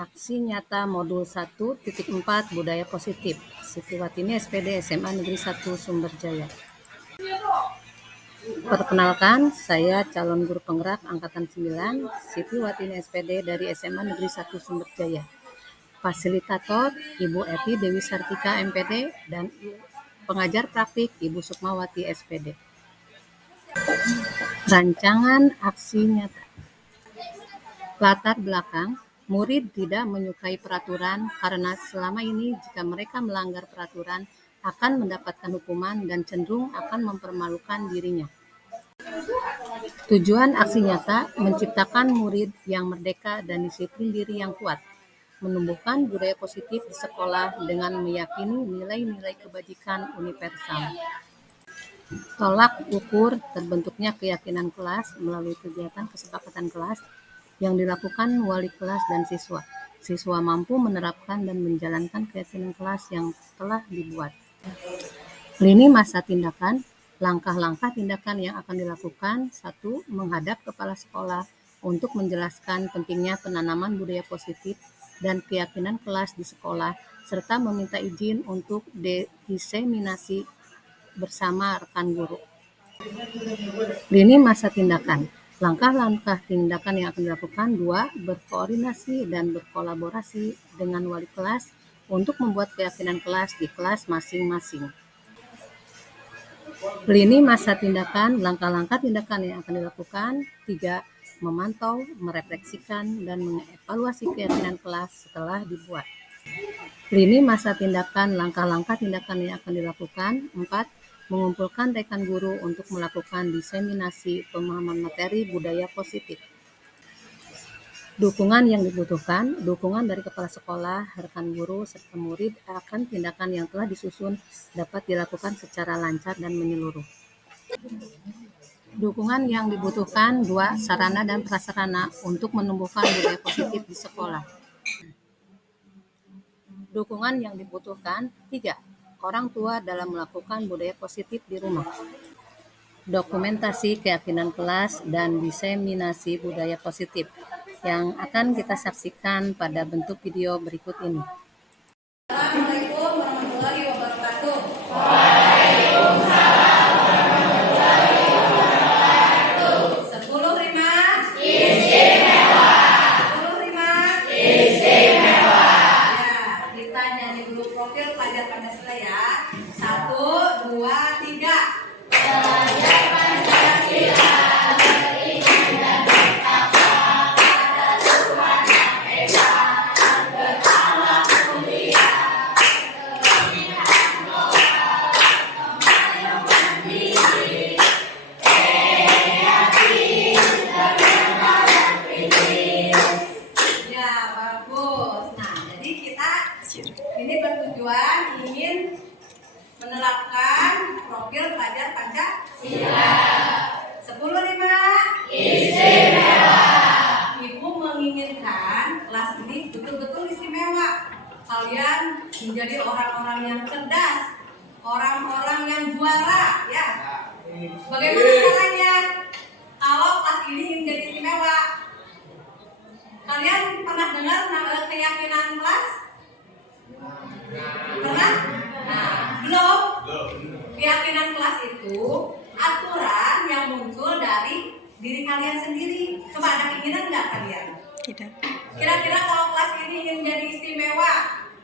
Aksi nyata modul 1.4 Budaya Positif. Siti Watini SPD SMA Negeri 1 Sumberjaya. Perkenalkan, saya calon guru penggerak Angkatan 9, Siti Watini SPD dari SMA Negeri 1 Sumberjaya. Fasilitator Ibu Evi Dewi Sartika MPD dan pengajar praktik Ibu Sukmawati SPD. Rancangan aksi nyata. Latar belakang, murid tidak menyukai peraturan karena selama ini jika mereka melanggar peraturan akan mendapatkan hukuman dan cenderung akan mempermalukan dirinya. Tujuan aksi nyata menciptakan murid yang merdeka dan disiplin diri yang kuat, menumbuhkan budaya positif di sekolah dengan meyakini nilai-nilai kebajikan universal. Tolak ukur terbentuknya keyakinan kelas melalui kegiatan kesepakatan kelas yang dilakukan wali kelas dan siswa. Siswa mampu menerapkan dan menjalankan keyakinan kelas yang telah dibuat. Lini masa tindakan, langkah-langkah tindakan yang akan dilakukan. 1. Menghadap kepala sekolah untuk menjelaskan pentingnya penanaman budaya positif dan keyakinan kelas di sekolah, serta meminta izin untuk diseminasi bersama rekan guru. Lini masa tindakan, langkah-langkah tindakan yang akan dilakukan. 2. Berkoordinasi dan berkolaborasi dengan wali kelas untuk membuat keyakinan kelas di kelas masing-masing. Lini masa tindakan, langkah-langkah tindakan yang akan dilakukan. 3. Memantau, merefleksikan, dan mengevaluasi keyakinan kelas setelah dibuat. Lini masa tindakan, langkah-langkah tindakan yang akan dilakukan. 4. Mengumpulkan rekan guru untuk melakukan diseminasi pemahaman materi budaya positif. Dukungan yang dibutuhkan, dukungan dari kepala sekolah, rekan guru, serta murid akan tindakan yang telah disusun dapat dilakukan secara lancar dan menyeluruh. Dukungan yang dibutuhkan. 2. Sarana dan prasarana untuk menumbuhkan budaya positif di sekolah. Dukungan yang dibutuhkan. 3. Orang tua dalam melakukan budaya positif di rumah. Dokumentasi keyakinan kelas dan diseminasi budaya positif yang akan kita saksikan pada bentuk video berikut ini. Assalamualaikum warahmatullahi wabarakatuh. Sepuluh rima istimewa. 10 rima istimewa. Ya, kita nyanyi dulu profil pelajar Pancasila ya. 1, 2, 3. Pelajar Pancasila beriman dan bertakwa pada Tuhan Yang Esa, berakhlak mulia, berpihak moral, memajukan diri, kreatif, berkembang dan kritis. Ya, bagus. Nah, jadi kita ini bertujuan ingin menerapkan profil pelajar Pancasila. 10 rima istimewa. Ibu menginginkan kelas ini betul-betul istimewa. Kalian menjadi orang-orang yang cerdas, orang-orang yang juara, ya. Bagaimana caranya? Kalau kelas ini ingin jadi istimewa, kalian pernah dengar keyakinan kelas? Pernah? Nah, belum? Keyakinan kelas itu aturan yang muncul dari diri kalian sendiri. Coba ada keinginan nggak kalian? Tidak. Kira-kira kalau kelas ini ingin menjadi istimewa,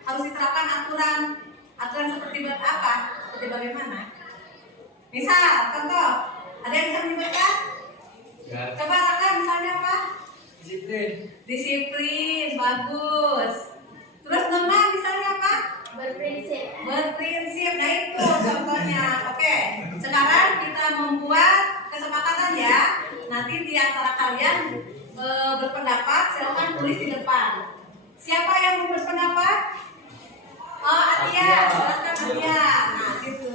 harus diterapkan aturan. Aturan seperti apa? Seperti bagaimana? Misal, contoh, ada yang bisa menyebutkan? Coba Raka, misalnya apa? Disiplin, bagus. Terus Nona misalnya apa? Berprinsip. Nah itu contohnya. Oke, sekarang kita membuat kesepakatan ya. Nanti di antara kalian berpendapat, silakan tulis di depan. Siapa yang mau berpendapat? Oh, Atia, silakan Atia. Nah, gitu.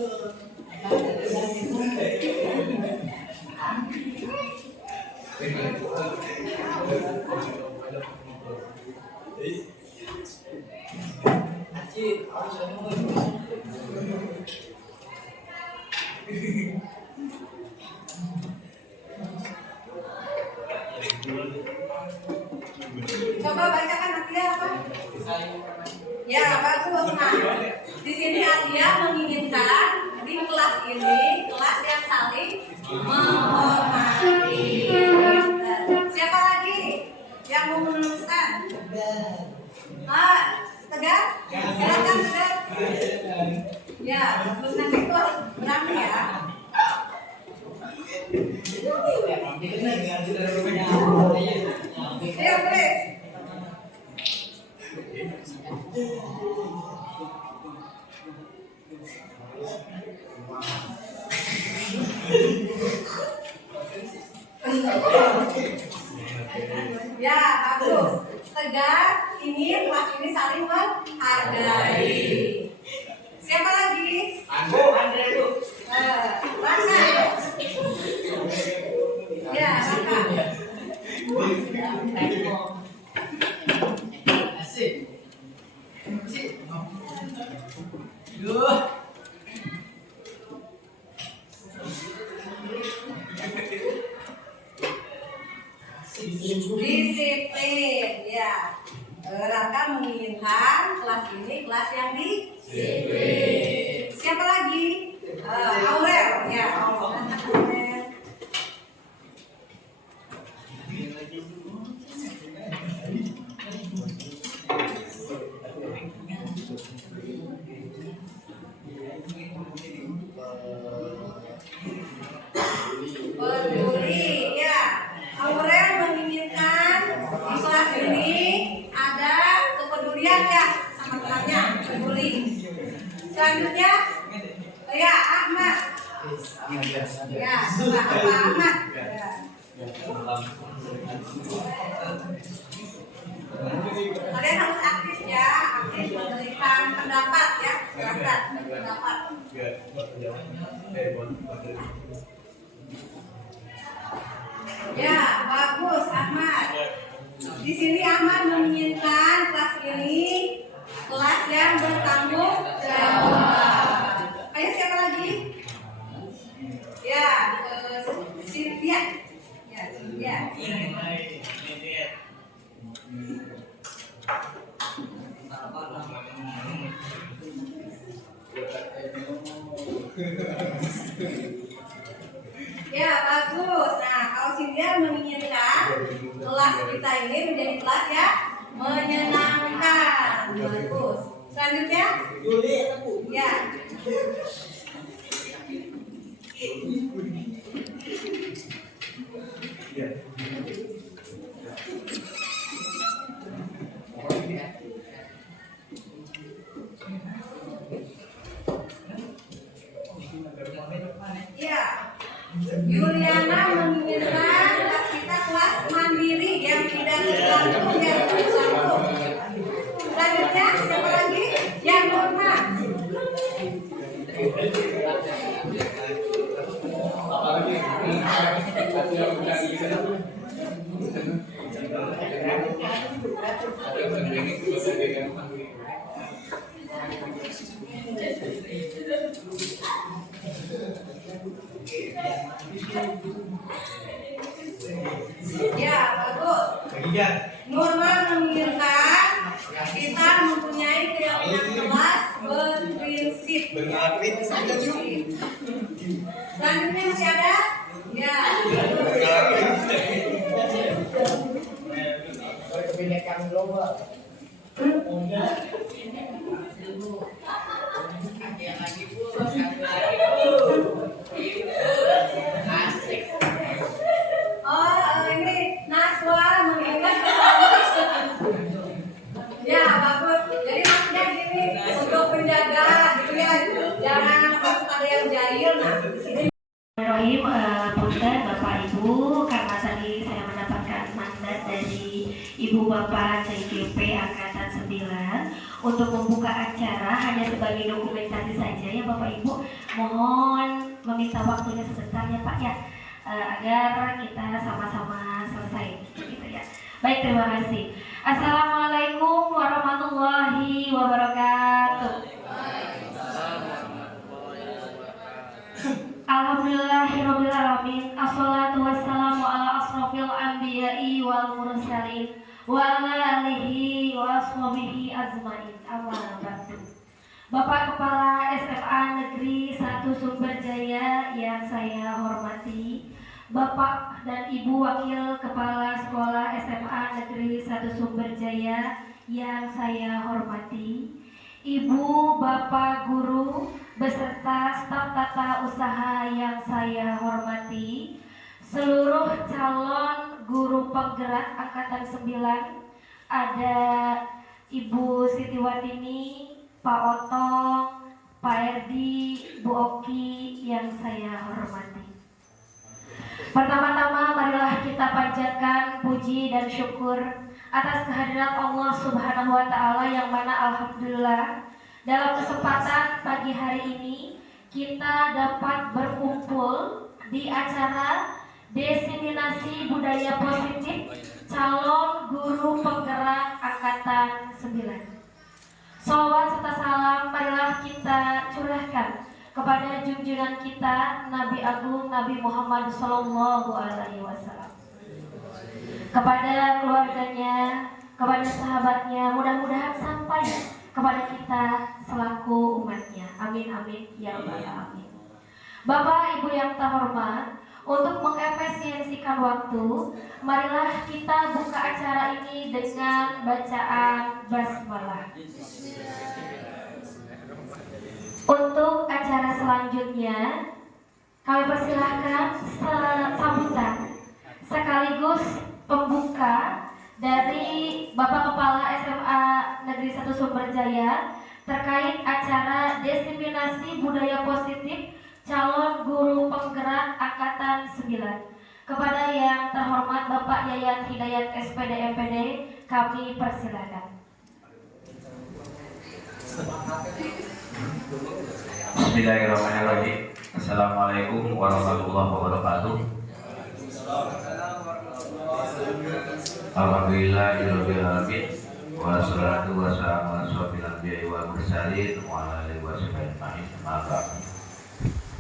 Coba bacakan Atia apa? Ya, bagus. Nah, di sini Atia menginginkan di kelas ini kelas yang saling menghormati. Siapa lagi yang mau meneruskan? Tegar? Silakan Tegar. Ya, terus nanti itu harus berani ya. Ayo, Grace. Ya, bagus. Tegar ingin kelas ini saling menghargai. Siapa lagi? Andre itu. Raka. Ya, Raka. Asik. Disiplin, ya. Raka menginginkan kelas ini kelas yang disiplin. Siapa lagi? Aurel, ya. Aurel. Peduli, ya. Aurel menginginkan di kelas ini ada kepedulian ya sama temannya, peduli. Selanjutnya, ya Ahmad. Ya, apa Ahmad? Ya. Kalian harus aktif ya, aktif memberikan pendapat ya, pendapat. Ya, bagus Ahmad. Di sini Ahmad menginginkan kelas ini kelas yang bertanggung jawab. Ayo siapa lagi? Ya, Cynthia. Ya, Cynthia. Ya, bagus. Nah, kalau Cynthia menginginkan kelas kita ini menjadi kelas yang menyenangkan. Bagus. Selanjutnya? Ya. Ya. Yuliana menginginkan kelas kita kelas mandiri yang tidak tergantung yang tergantung. Selanjutnya siapa lagi? Yang Norma. Ya, bagus. Norma menginginkan kita mempunyai keyakinan kelas berprinsip. Selanjutnya masih ada? Ya. Ini Naswa menginginkan ya bagus. Jadi maksudnya gini untuk menjaga gitu ya, jangan ada yang jahil. Nah, di sini Punten Bapak Ibu, karena tadi saya mendapatkan mandat dari Ibu Bapak CGP Angkatan 9 untuk membuka acara hanya sebagai dokumentasi saja ya Bapak Ibu. Mohon meminta waktunya sebentar ya Pak ya, agar kita sama-sama selesai gitu ya. Baik, terima kasih. Assalamualaikum warahmatullahi wabarakatuh. Alhamdulillahirrabbilalamin. Assalatu wassalamu ala asrofil anbiya'i wal mursalin wa ala alihi wa sahbihi ajmain. Amma ba'du. Bapak Kepala SMA Negeri 1 Sumberjaya yang saya hormati, Bapak dan Ibu Wakil Kepala Sekolah SMA Negeri 1 Sumberjaya yang saya hormati, Ibu, Bapak, Guru, beserta staf tata usaha yang saya hormati, seluruh calon guru penggerak Angkatan 9, ada Ibu Siti Watini, Pak Otong, Pak Erdi, Bu Oki yang saya hormati. Pertama-tama marilah kita panjatkan puji dan syukur atas kehadirat Allah Subhanahu wa Ta'ala, yang mana alhamdulillah dalam kesempatan pagi hari ini kita dapat berkumpul di acara diseminasi budaya positif calon guru penggerak Angkatan 9. Sholawat serta salam marilah kita curahkan kepada junjungan kita Nabi Agung Nabi Muhammad Sallallahu Alaihi Wasallam, kepada keluarganya, kepada sahabatnya, mudah-mudahan sampai kepada kita selaku umatnya. Amin amin ya rabbal alamin. Bapak Ibu yang terhormat, untuk mengefisiensikan waktu, marilah kita buka acara ini dengan bacaan basmalah. Untuk acara selanjutnya, kami persilahkan sambutan sekaligus pembuka dari Bapak Kepala SMA Negeri 1 Sumberjaya terkait acara diseminasi budaya positif calon guru penggerak Angkatan 9. Kepada yang terhormat Bapak Yayat Hidayat SPD MPD, kami persilakan. Bismillahirrahmanirrahim. Assalamualaikum warahmatullahi wabarakatuh. Alhamdulillahirabbil alamin. Wassalatu wassalamu ala asyrofil anbiya'i wal mursalin wa ala alihi washabihi ajmain. Maka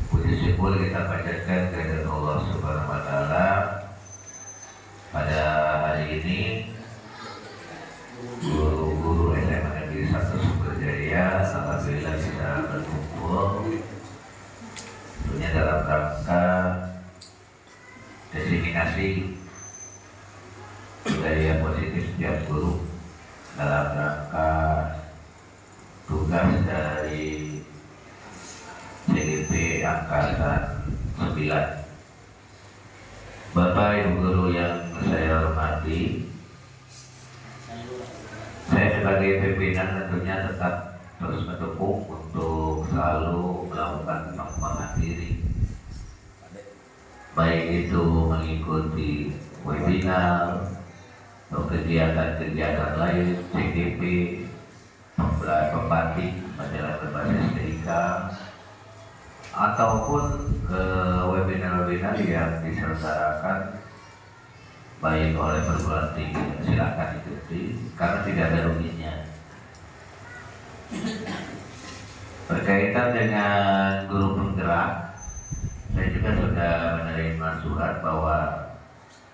puji syukur kita panjatkan kehadirat Allah Subhanahu wa Ta'ala. Pada hari ini guru-guru SMA Negeri 1 Sumberjaya alhamdulillah bisa berkumpul tentunya dalam rangka diseminasi budaya positif setiap guru dalam rangka tugas dari CGP Angkatan 9. Bapak Ibu guru yang saya hormati, saya sebagai pimpinan tentunya tetap terus mendukung untuk selalu melakukan pengembangan diri, baik itu mengikuti webinar atau kegiatan-kegiatan lain CGP, pembatik majalah berbasis TIK, ataupun webinar-webinar yang diselenggarakan baik oleh perguruan tinggi. Silakan ikuti karena tidak ada ruginya. Berkaitan dengan guru penggerak, saya juga sudah menerima surat bahwa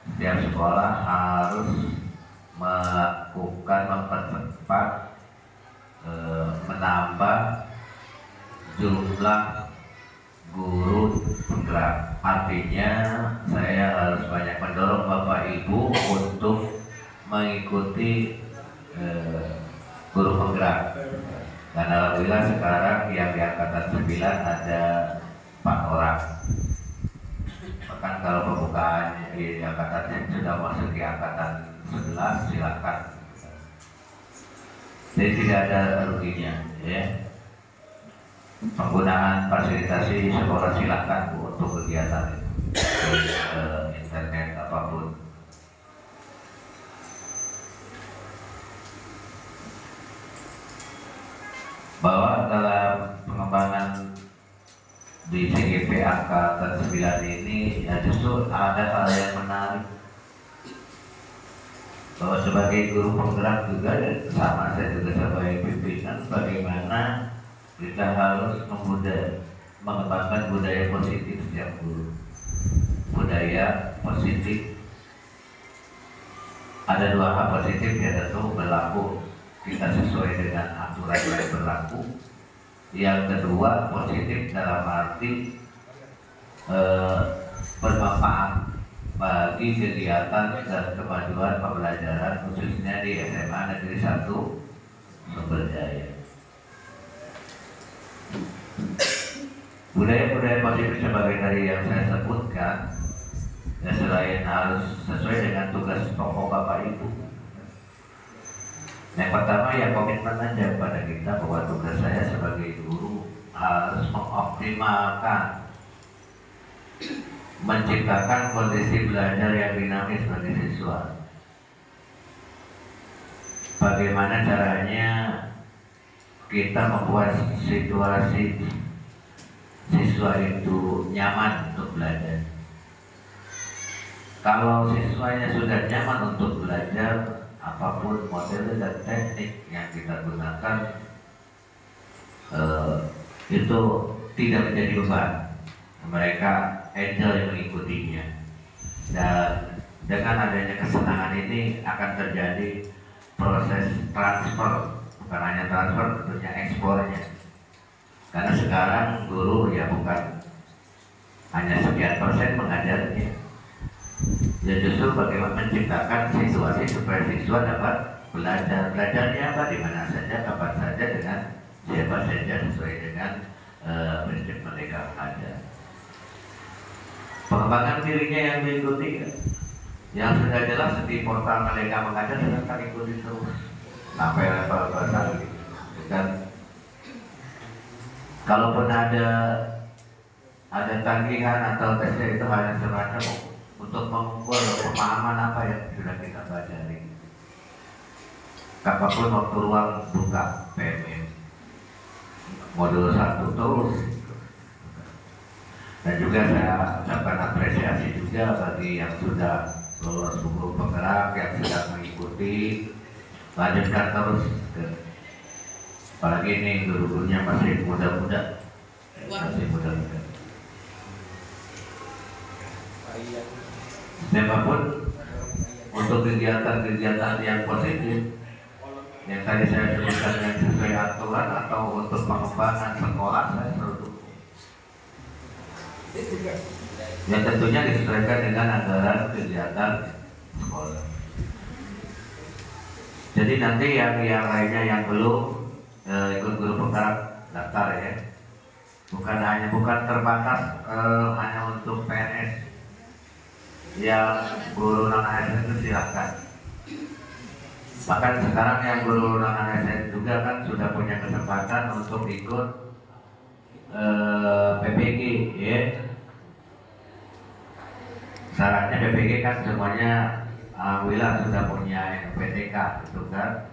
setiap sekolah harus melakukan mempercepat menambah jumlah guru penggerak. Artinya saya harus banyak mendorong Bapak Ibu untuk mengikuti guru penggerak. Dan alhamdulillah sekarang yang di Angkatan 9 ada 4 orang. Bahkan kalau pembukaan di Angkatan sudah masuk di Angkatan 11, silakan. Jadi tidak ada ruginya, ya. Penggunaan fasilitasi sekolah silakan Bu untuk kegiatan internet apapun. Bahwa dalam pengembangan di CGP Angkatan 9 ini ya justru ada hal yang menarik, bahwa sebagai guru penggerak juga sama, saya juga sebagai pimpinan, bagaimana kita harus mengembangkan budaya positif setiap guru. Budaya positif, ada 2 hal positif yang tentu berlaku kita sesuai dengan aturan yang berlaku. Yang kedua, positif dalam arti bermanfaat bagi kegiatan dan kemajuan pembelajaran khususnya di SMA Negeri 1 Sumberjaya. Budaya-budaya positif sebagai tadi yang saya sebutkan, ya selain harus sesuai dengan tugas pokok Bapak Ibu. Yang pertama ya komitmen aja pada kita bahwa tugas saya sebagai guru harus mengoptimalkan, menciptakan kondisi belajar yang dinamis bagi siswa. Bagaimana caranya kita membuat situasi siswa itu nyaman untuk belajar. Kalau siswanya sudah nyaman untuk belajar, apapun model dan teknik yang kita gunakan itu tidak menjadi beban. Mereka enjoy mengikutinya, dan dengan adanya kesenangan ini akan terjadi proses transfer, bukan hanya transfer, tentunya ekspornya. Karena sekarang guru ya bukan hanya sekian persen mengajarnya, ya justru bagaimana menciptakan situasi supaya siswa dapat belajar. Belajarnya apa? Di mana saja, kapan saja, dengan siapa saja, sesuai dengan prinsip Merdeka Belajar. Pengembangan dirinya yang diikuti, yang sudah jelas di portal Merdeka Mengajar silahkan ikuti terus sampai level besar. Dan kalaupun ada tagihan atau tesnya, itu hanya semacam untuk mengukur pemahaman apa yang sudah kita pelajari. Kapanpun waktu ruang buka PMM modul 1 terus. Dan juga saya ucapkan apresiasi juga bagi yang sudah lolos guru penggerak, yang sudah mengikuti, lanjutkan terus. Apalagi ini guru-gurunya masih muda-muda, Siapapun untuk kegiatan-kegiatan yang positif yang tadi saya sebutkan yang sesuai aturan atau untuk pengembangan sekolah, saya selalu dukung. Yang tentunya disesuaikan dengan anggaran kegiatan sekolah. Jadi nanti yang lainnya yang belum ikut guru penggerak daftar ya. Bukan terbatas hanya untuk PNS. Yang guru non ASN itu silahkan. Bahkan sekarang yang guru non ASN juga kan sudah punya kesempatan untuk ikut PPG ya. Syaratnya PPG kan semuanya alhamdulillah sudah punya PTK gitu kan.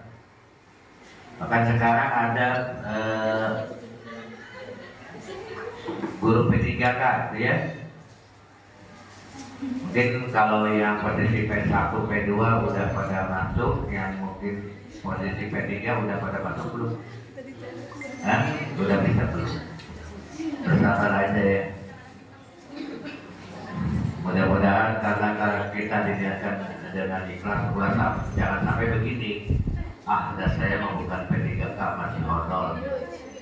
Bahkan sekarang ada guru P3K ya. Mungkin kalau yang posisi P1, P2 udah pada masuk, yang mungkin posisi P3 udah pada masuk belum? Udah bisa belum? Bersabar aja ya. Mudah-mudahan karena kita diniatkan dengan ikhlas, jangan sampai begini. Ada saya mau bukan P3K masih honor,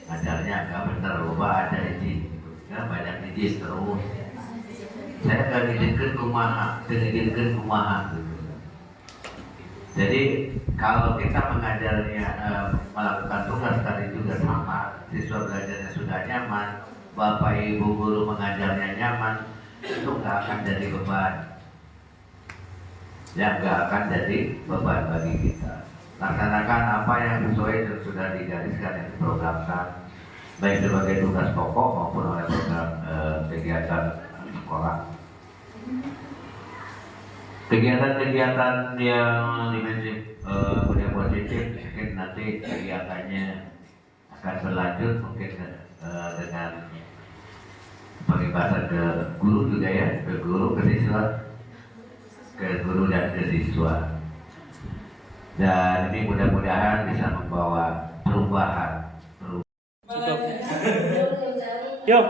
ngajarnya agak bener, lupa ada izin, ya banyak izin terus. Saya akan izinkan kumaha, gitu. Jadi kalau kita mengajarnya melakukan tugas tadi juga sama, siswa belajarnya sudah nyaman, bapak ibu guru mengajarnya nyaman, itu nggak akan jadi beban. Ya nggak akan jadi beban bagi kita. Laksanakan apa yang sesuai dan sudah digariskan, yang diprogramkan, baik sebagai tugas pokok maupun oleh program kegiatan sekolah. Kegiatan-kegiatan yang dimensi budaya positif mungkin nanti kegiatannya akan berlanjut mungkin dengan pengibasan ke guru juga ya, ke guru, ke siswa, ke guru dan ke siswa. Dan ini mudah-mudahan bisa membawa perubahan. Yuk.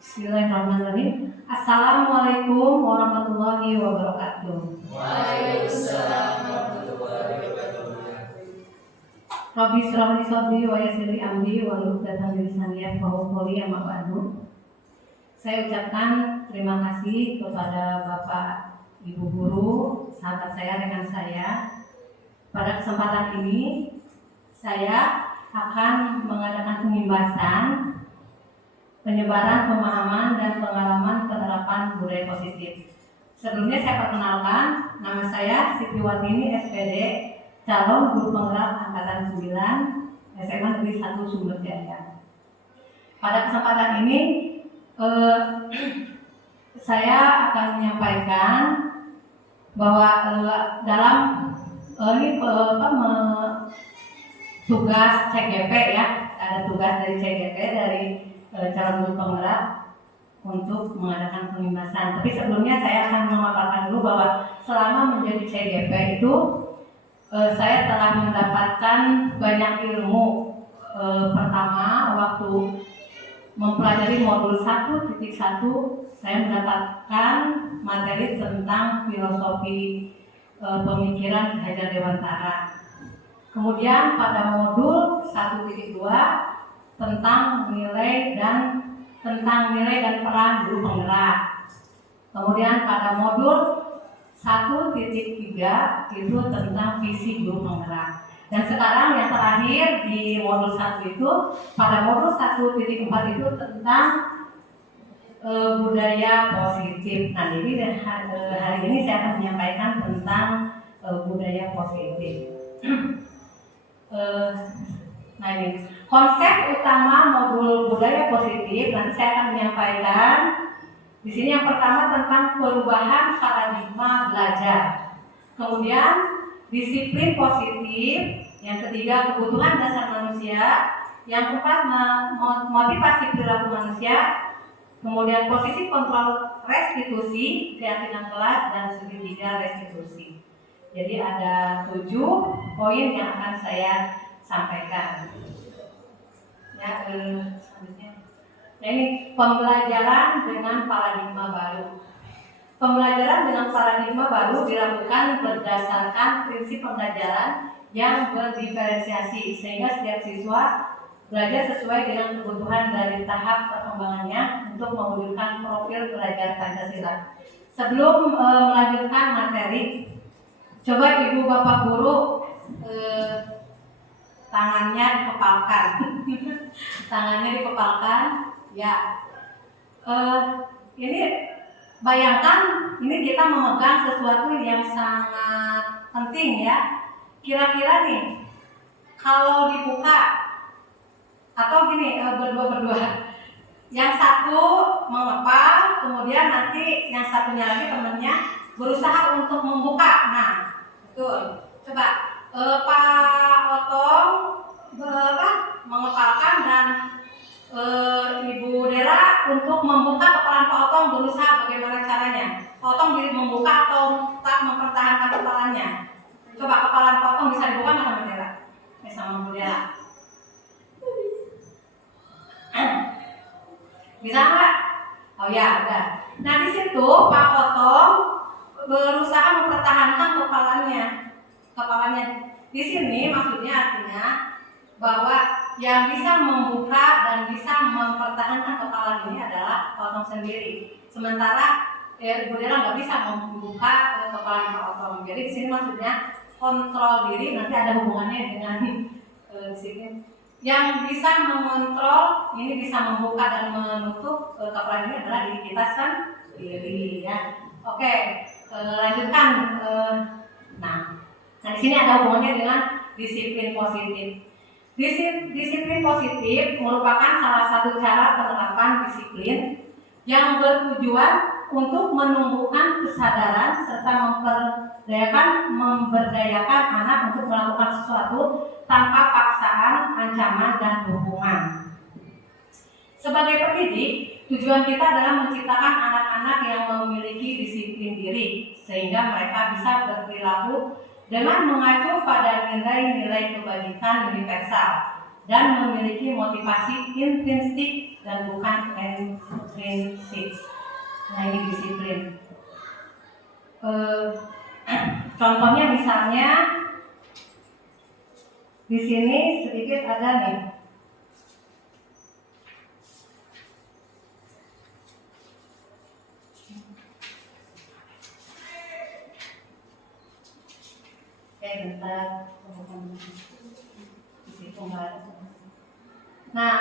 Bismillahirrahmanirrahim. Assalamualaikum warahmatullahi wabarakatuh. Waalaikumsalam warahmatullahi wabarakatuh. Rabbi shrah li sadri wa yassir li amri wahlul 'uqdatam min lisani yafqahu qawli amma ba'du. Saya ucapkan terima kasih kepada Bapak, Ibu guru, sahabat saya, rekan saya. Pada kesempatan ini saya akan mengadakan pembahasan penyebaran pemahaman dan pengalaman penerapan budaya positif. Sebelumnya saya perkenalkan, nama saya Siti Watini SPD, calon guru penggerak angkatan 9 SMA Negeri 1 Sumber Jaya. Pada kesempatan ini saya akan menyampaikan bahwa dalam tugas CGP ya, ada tugas dari CGP dari calon guru penggerak untuk mengadakan pembahasan. Tapi sebelumnya saya akan memaparkan dulu bahwa selama menjadi CGP itu saya telah mendapatkan banyak ilmu. Pertama, waktu mempelajari modul 1.1 saya mendapatkan materi tentang filosofi pemikiran Ki Hajar Dewantara. Kemudian pada modul 1.2 tentang nilai dan peran guru penggerak. Kemudian pada modul 1.3 itu tentang visi guru penggerak. Dan sekarang yang terakhir di modul 1 itu, pada modul 1.4 itu tentang budaya positif. Nah, jadi hari ini saya akan menyampaikan tentang budaya positif. Nah, ini konsep utama modul budaya positif. Nanti saya akan menyampaikan di sini yang pertama tentang perubahan paradigma belajar. Kemudian disiplin positif. Yang ketiga kebutuhan dasar manusia. Yang keempat motivasi perilaku manusia. Kemudian posisi kontrol restitusi, keyakinan kelas, dan segitiga restitusi. Jadi ada 7 poin yang akan saya sampaikan. Ya, selanjutnya. Nah, ini pembelajaran dengan paradigma baru. Pembelajaran dengan paradigma baru dilakukan berdasarkan prinsip pembelajaran yang berdiferensiasi sehingga setiap siswa belajar sesuai dengan kebutuhan dari tahap perkembangannya untuk mewujudkan profil belajar Pancasila. Sebelum melanjutkan materi, coba ibu bapak guru tangannya dikepalkan. Tangannya dikepalkan. Ya, ini bayangkan ini kita memegang sesuatu yang sangat penting ya. Kira-kira nih, kalau dibuka atau gini berdua, yang satu mengepal, kemudian nanti yang satunya lagi temennya berusaha untuk membuka. Nah, betul. Coba Pak Otong mengepalkan dan Ibu Dela untuk membuka kepalan Pak Otong berusaha bagaimana caranya. Pak Otong membuka atau tak mempertahankan kepalanya. Coba kepalan Pak Otong bisa dibuka nggak sama Dela? Sama Bu Dela. Bisa nggak? Oh ya, udah. Nah di situ Pak Otong berusaha mempertahankan kepalanya. Di sini maksudnya artinya bahwa yang bisa membuka dan bisa mempertahankan kepala ini adalah Pak Otong sendiri. Sementara Ibu Dela nggak bisa membuka kepala Pak Otong. Jadi di sini maksudnya kontrol diri, nanti ada hubungannya dengan di sini. Yang bisa mengontrol ini bisa membuka dan menutup kepala ini adalah diri kita sendiri ya. Oke, lanjutkan. Nah di sini ada hubungannya dengan disiplin positif. Disiplin positif merupakan salah satu cara penerapan disiplin yang bertujuan untuk menumbuhkan kesadaran serta memberdayakan anak untuk melakukan sesuatu tanpa paksaan, ancaman, dan hukuman. Sebagai pendidik, tujuan kita adalah menciptakan anak-anak yang memiliki disiplin diri sehingga mereka bisa berperilaku dengan mengacu pada nilai-nilai kebajikan universal dan memiliki motivasi intrinsik dan bukan ekstrinsik. Nah ini disiplin. Contohnya misalnya Di sini sedikit ada nih. Bentar. Nah,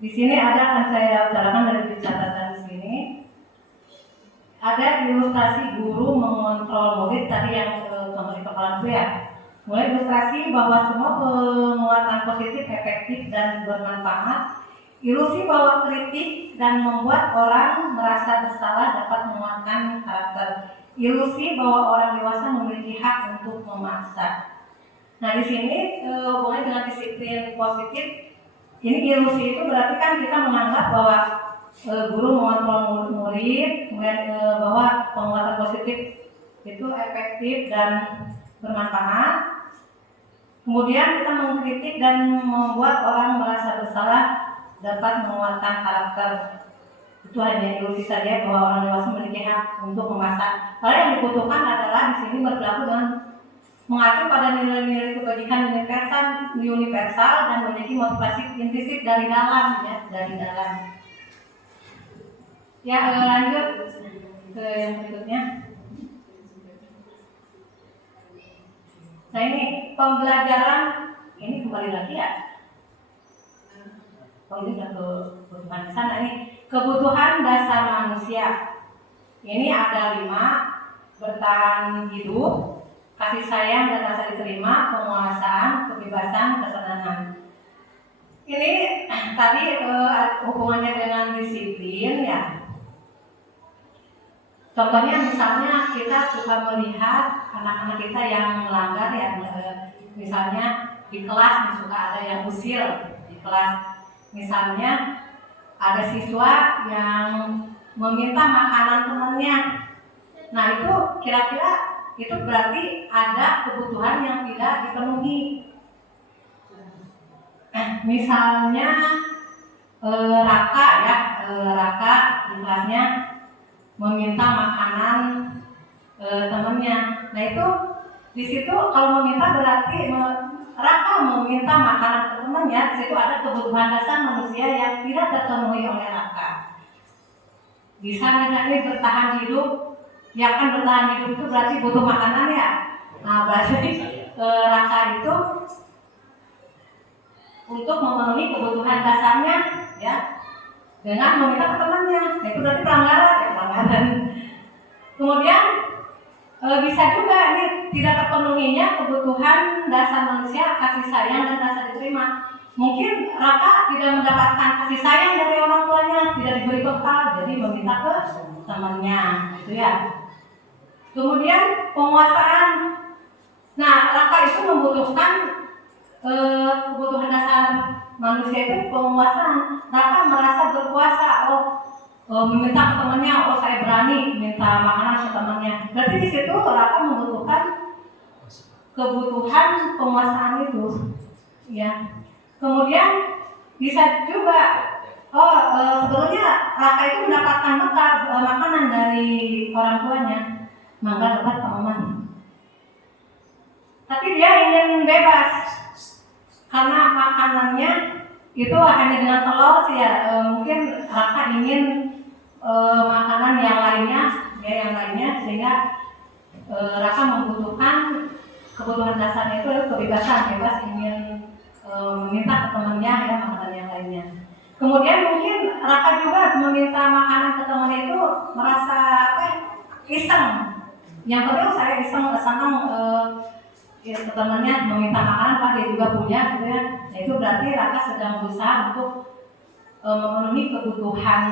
di sini ada yang saya utarakan dari catatan di sini. Ada ilustrasi guru mengontrol murid tadi yang contoh di kepala itu ya. Mulai ilustrasi bahwa semua penguatan positif efektif dan bermanfaat. Ilusi bahwa kritik dan membuat orang merasa bersalah dapat menguatkan karakter. Ilusi bahwa orang dewasa memiliki hak untuk memaksa. Nah di sini hubungannya dengan disiplin positif. Ini ilusi itu berarti kan kita menganggap bahwa guru mengontrol murid, kemudian bahwa penguatan positif itu efektif dan bermanfaat. Kemudian kita mengkritik dan membuat orang merasa bersalah dapat menguatkan karakter. Itu hanya ilusi saja bahwa orang dewasa memiliki hak untuk memasak. Kalau yang dibutuhkan adalah di sini berlaku dengan mengacu pada nilai-nilai kebajikan universal dan memiliki motivasi intrinsik dari dalam, ya, dari dalam. Ya, lanjut ke yang berikutnya. Nah ini pembelajaran, ini kembali lagi ya. Oh ini udah kebutuhan sana nih. Kebutuhan dasar manusia. Ini ada 5: bertahan hidup, kasih sayang dan rasa diterima, penguasaan, kebebasan, kesenangan. Ini tadi hubungannya dengan disiplin ya. Contohnya misalnya kita suka melihat anak-anak kita yang melanggar ya, misalnya di kelas suka ada yang usil di kelas. Misalnya ada siswa yang meminta makanan temannya. Nah itu kira-kira itu berarti ada kebutuhan yang tidak dipenuhi. Misalnya Raka ya, Raka di kelasnya meminta makanan temannya. Nah itu di situ kalau meminta berarti Raka meminta makanan ke temannya. Di situ ada kebutuhan dasar manusia yang tidak terpenuhi oleh Raka. Bisa misalnya bertahan hidup, ya kan bertahan hidup itu berarti butuh makanan ya. Nah berarti Raka itu untuk memenuhi kebutuhan dasarnya ya dengan meminta ke temannya. Nah, itu berarti pelanggaran. Kemudian bisa juga ini tidak terpenuhinya kebutuhan dasar manusia kasih sayang dan rasa diterima. Mungkin Raka tidak mendapatkan kasih sayang dari orang tuanya, tidak diberi bekal, jadi meminta ke temannya, gitu ya. Kemudian penguasaan. Nah, Raka itu membutuhkan kebutuhan dasar manusia itu penguasaan. Raka merasa berkuasa, meminta ke temannya, saya berani minta makanan ke temannya. Berarti di situ Raka membutuhkan kebutuhan penguasaan itu, ya. Kemudian bisa juga, sebetulnya Raka itu mendapatkan bekal makanan dari orang tuanya, maka dapat paman. Tapi dia ingin bebas karena makanannya itu hanya dengan telur sih ya. Mungkin Raka ingin makanan yang lainnya, sehingga Raka membutuhkan kebutuhan dasarnya itu adalah kebebasan, bebas ingin meminta ke temannya ya makanan yang lainnya. Kemudian mungkin Raka juga meminta makanan ke temannya itu merasa iseng. Yang kedua saya iseng senang ya, ke temannya meminta makanan, Pak dia juga punya gitu ya. Nah, itu berarti Raka sedang berusaha untuk memenuhi kebutuhan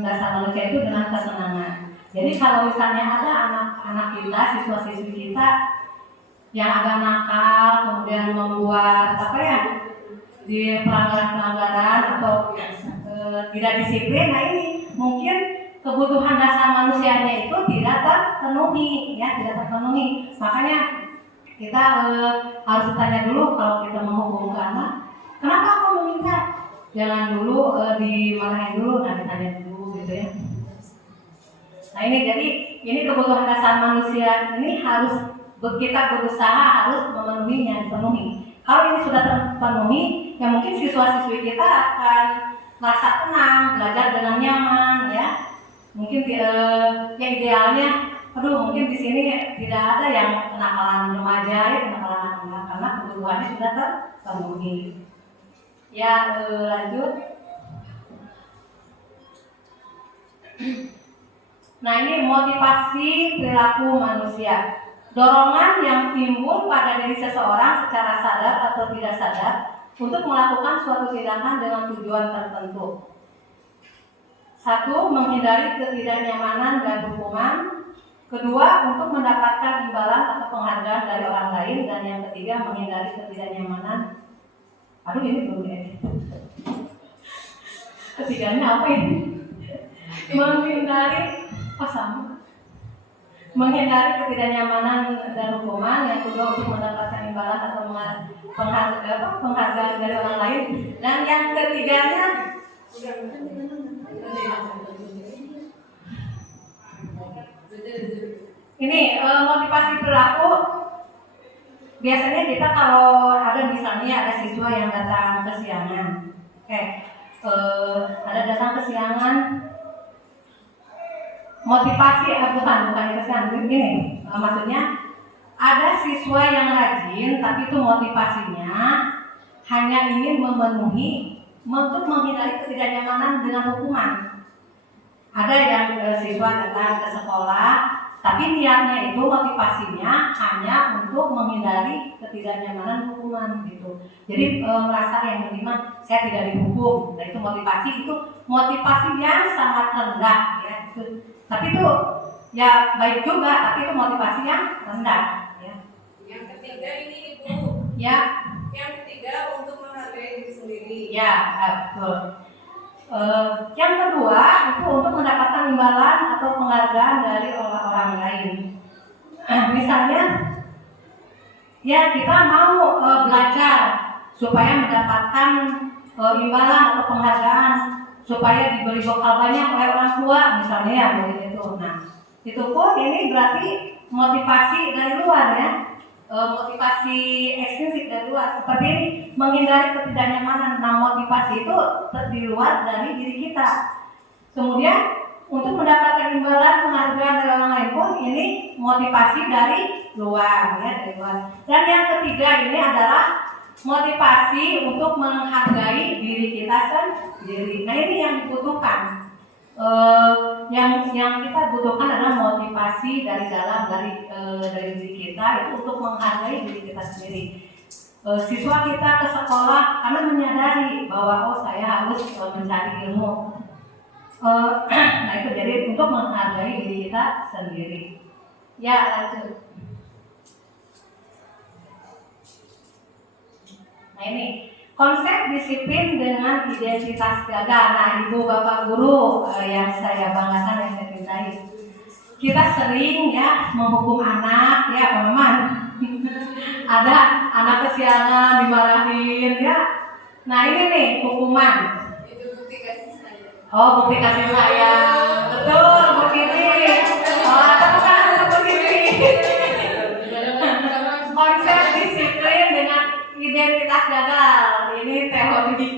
dasar manusia itu dengan kesenangan. Jadi kalau misalnya ada anak-anak kita, siswa-siswi kita yang agak nakal, kemudian membuat di pelanggaran atau tidak disiplin, nah ini mungkin kebutuhan dasar manusianya itu tidak terpenuhi, ya tidak terpenuhi. Makanya kita harus tanya dulu kalau kita mau hubung ke anak, kenapa aku meminta? Jangan dulu dimarahin dulu, ditanya dulu gitu ya. Nah ini jadi ini kebutuhan dasar manusia ini harus kita berusaha harus memenuhinya, dipenuhi. Kalau ini sudah terpenuhi, ya mungkin siswa-siswi kita akan merasa tenang, belajar dengan nyaman, ya. Mungkin ya idealnya, mungkin di sini tidak ada yang kenakalan remaja, ya kenakalan anak, karena kebutuhannya sudah terpenuhi. Ya, lanjut. Nah, ini motivasi perilaku manusia. Dorongan yang timbul pada diri seseorang secara sadar atau tidak sadar untuk melakukan suatu tindakan dengan tujuan tertentu. 1. Menghindari ketidaknyamanan dan hukuman. 2. Untuk mendapatkan imbalan atau penghargaan dari orang lain. Dan yang ketiga, menghindari ketidaknyamanan. Aduh, ini belum edit. Ketiganya apa ini? Menghindari ketidaknyamanan dan hukuman. Yang kedua, untuk mendapatkan imbalan atau penghargaan dari orang lain. Dan yang ketiganya, ini motivasi perilaku. Biasanya kita kalau ada misalnya ada siswa yang datang kesiangan, ada datang kesiangan, motivasi bukan kesiangan begini, maksudnya ada siswa yang rajin tapi itu motivasinya hanya ingin memenuhi untuk menghindari ketidaknyamanan dengan hukuman. Ada yang siswa datang ke sekolah tapi niatnya itu motivasinya hanya untuk menghindari ketidaknyamanan hukuman gitu. Jadi merasa yang penting saya tidak dihukum. Nah, itu motivasi yang sangat rendah ya. Tapi itu ya baik juga, tapi itu motivasi yang rendah ya. Yang ketiga ini Ibu. Ya. Yang ketiga untuk menghargai diri sendiri. Ya, betul. Yang kedua itu untuk mendapatkan imbalan atau penghargaan dari orang lain. Misalnya, ya kita mau belajar supaya mendapatkan imbalan atau penghargaan, supaya diberi bekal banyak oleh orang tua, misalnya ya begitu. Nah, itu pun ini berarti motivasi dari luar ya. Motivasi ekstrinsik dari luar seperti ini, menghindari ketidaknyamanan. Nah, motivasi itu di luar dari diri kita. Kemudian untuk mendapatkan imbalan penghargaan dari orang lain pun ini motivasi dari luar ya, dari luar. Dan yang ketiga ini adalah motivasi untuk menghargai diri kita sendiri. Nah, ini yang dibutuhkan. Yang kita butuhkan adalah motivasi dari dalam dari diri kita itu untuk menghargai diri kita sendiri. Siswa kita ke sekolah karena menyadari bahwa saya harus mencari ilmu. Nah, itu jadi untuk menghargai diri kita sendiri. Ya, lanjut. Nah, ini konsep disiplin dengan identitas gagal. Nah, Ibu Bapak Guru yang saya banggakan, yang saya cintai, kita sering ya menghukum anak ya teman-teman. Ada anak kesiangan dimarahin ya. Nah, ini nih hukuman. Itu bukti kasih sayang. Oh, bukti kasih sayang. Betul, begini. Konsep disiplin dengan identitas gagal. Ini teori.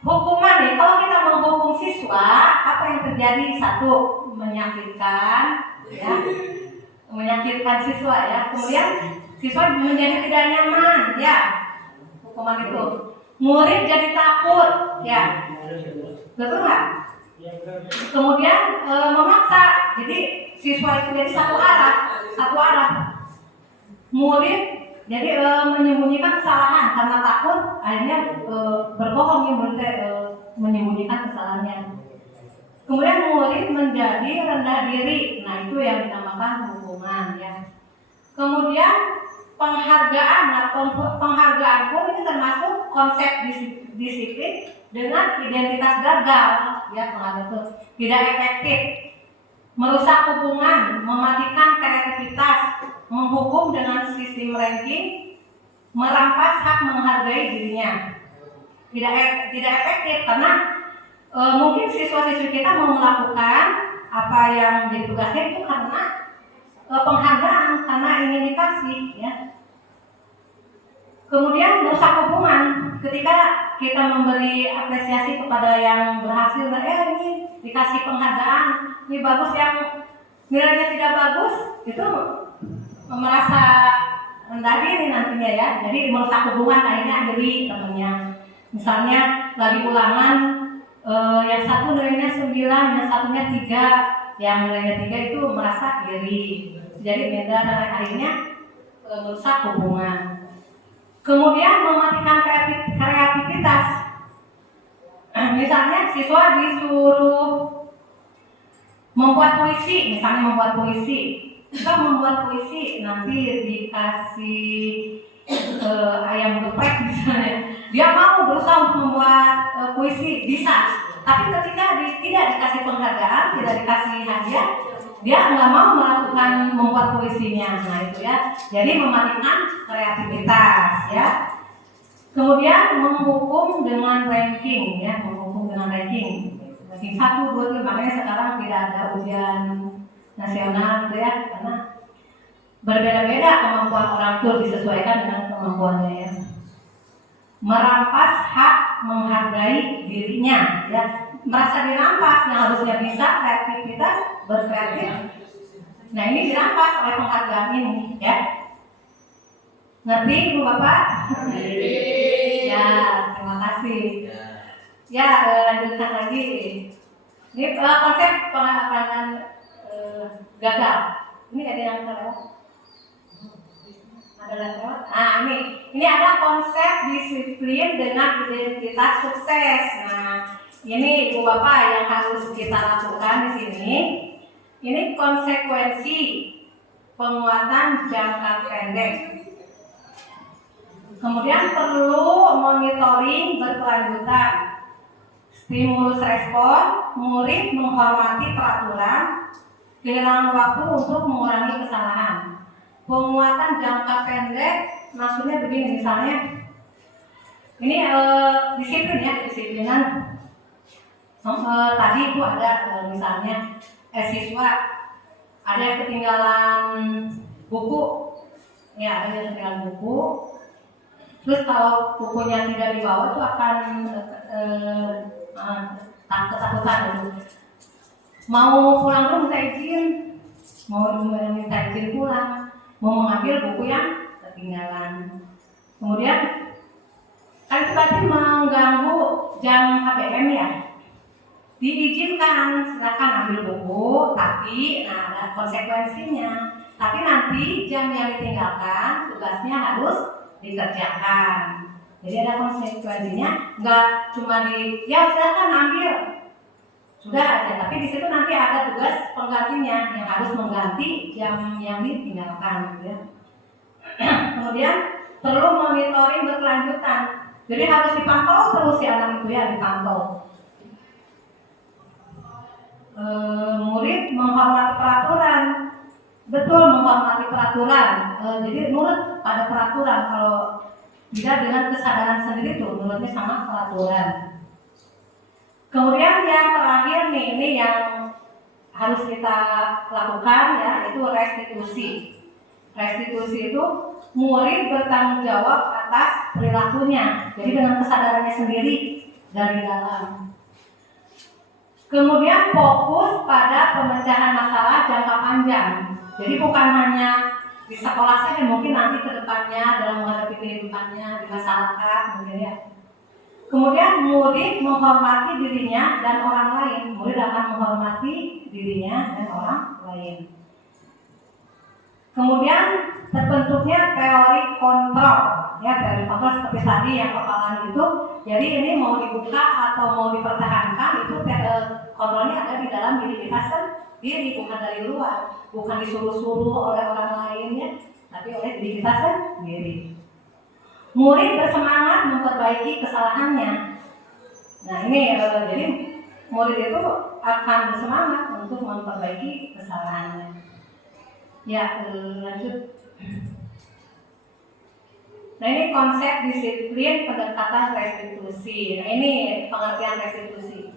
Hukuman nih, kalau kita menghukum siswa, apa yang terjadi? 1, menyakitkan, ya, menyakitkan siswa ya. Kemudian siswa menjadi tidak nyaman, ya. Hukuman itu. Murid jadi takut, ya. Betul nggak? Kemudian memaksa, jadi siswa itu jadi satu arah. Murid jadi menyembunyikan kesalahan karena takut, akhirnya berbohong yang menyembunyikan kesalahannya. Kemudian murid menjadi rendah diri, nah itu yang dinamakan hukuman ya. Kemudian penghargaan, nah penghargaan pun ini termasuk konsep disiplin dengan identitas gagal ya, penghargaan itu tidak efektif, merusak hubungan, mematikan kreativitas, menghukum dengan sistem ranking, merampas hak menghargai dirinya. Tidak efektif karena mungkin siswa-siswi kita mau melakukan apa yang jadi tugasnya itu karena penghargaan karena ingin dikasih, ya. Kemudian merusak hubungan ketika kita memberi apresiasi kepada yang berhasil, ini dikasih penghargaan, ini bagus, yang nilainya tidak bagus itu merasa rendah diri nantinya, ya. Jadi merusak hubungan, akhirnya iri temennya. Misalnya lagi ulangan, yang satu nilainya 9, yang satunya 3, yang nilainya 3 itu merasa iri, jadi beda, dan akhirnya merusak hubungan. Kemudian mematikan kreativitas. Misalnya siswa disuruh membuat puisi, kita membuat puisi, nanti dikasih ayam geprek misalnya, dia mau berusaha untuk membuat puisi, bisa, tapi ketika tidak dikasih penghargaan, tidak dikasih hadiah, dia nggak mau melakukan membuat puisinya. Nah itu, ya, jadi mematikan kreativitas, ya. Kemudian menghukum dengan ranking, ya, ranking 1, 2, 3, makanya sekarang tidak ada ujian nasional, gitu ya, karena berbeda-beda kemampuan orang itu disesuaikan dengan kemampuannya, ya. Merampas hak menghargai dirinya, ya, merasa dirampas, yang harusnya bisa kreativitas, berkreatif, nah ini dirampas oleh penghargaan ini, ya. Ngerti Ibu Bapak? Ya, terima kasih. Ya, lanjutkan lagi. Ini konsep penghargaan gagal. Ini ada yang terlewat? Ada yang terlewat? Nah, ini ada konsep disiplin dengan identitas sukses. Nah, ini Ibu Bapak yang harus kita lakukan di sini. Ini konsekuensi penguatan jangka pendek. Kemudian perlu monitoring berkelanjutan. Stimulus respon, murid menghormati peraturan, kehilangan waktu untuk mengurangi kesalahan. Penguatan jangka pendek maksudnya begini, misalnya ini disiplin, ya, disiplinan. Tadi itu ada misalnya siswa ada yang ketinggalan buku, ya, ada yang ketinggalan buku. Terus kalau bukunya tidak dibawa itu akan ketakutan itu. Mau pulang dulu minta izin, pulang, mau mengambil buku yang ketinggalan. Kemudian kan itu berarti mengganggu jam HBM, ya. Diizinkan silakan ambil buku, tapi ada konsekuensinya. Tapi nanti jam yang ditinggalkan tugasnya harus dikerjakan. Jadi ada konsekuensinya, nggak cuma ya silakan ambil, sudah aja. Tapi di situ nanti ada tugas penggantinya yang harus mengganti jam yang ditinggalkan, ya. Kemudian perlu monitoring berkelanjutan. Jadi harus dipantau terus si anak itu, ya, dipantau. Murid menghormati peraturan, betul, menghormati peraturan. Jadi nurut pada peraturan, kalau tidak dengan kesadaran sendiri tuh nurutnya sama peraturan. Kemudian yang terakhir nih, ini yang harus kita lakukan, ya, itu restitusi. Restitusi itu murid bertanggung jawab atas perilakunya, jadi dengan kesadarannya sendiri dari dalam. Kemudian fokus pada pemecahan masalah jangka panjang. Jadi bukan hanya di sekolah saja, mungkin nanti ke depannya dalam menghadapi kehidupannya di masyarakat, mungkin, ya. Kemudian murid menghormati dirinya dan orang lain. Murid akan menghormati dirinya dan orang lain. Kemudian terbentuknya teori kontrol, ya, teori kontrol seperti tadi yang kepalan itu. Jadi ini mau dibuka atau mau dipertahankan, itu kontrolnya ada di dalam diri kita sendiri, bukan dari luar, bukan disuruh-suruh oleh orang lainnya, tapi oleh diri kita sendiri. Murid bersemangat memperbaiki kesalahannya. Nah ini jadi murid itu akan bersemangat untuk memperbaiki kesalahannya. Ya, lanjut. Nah ini konsep disiplin pendekatan restitusi. Nah ini pengertian restitusi.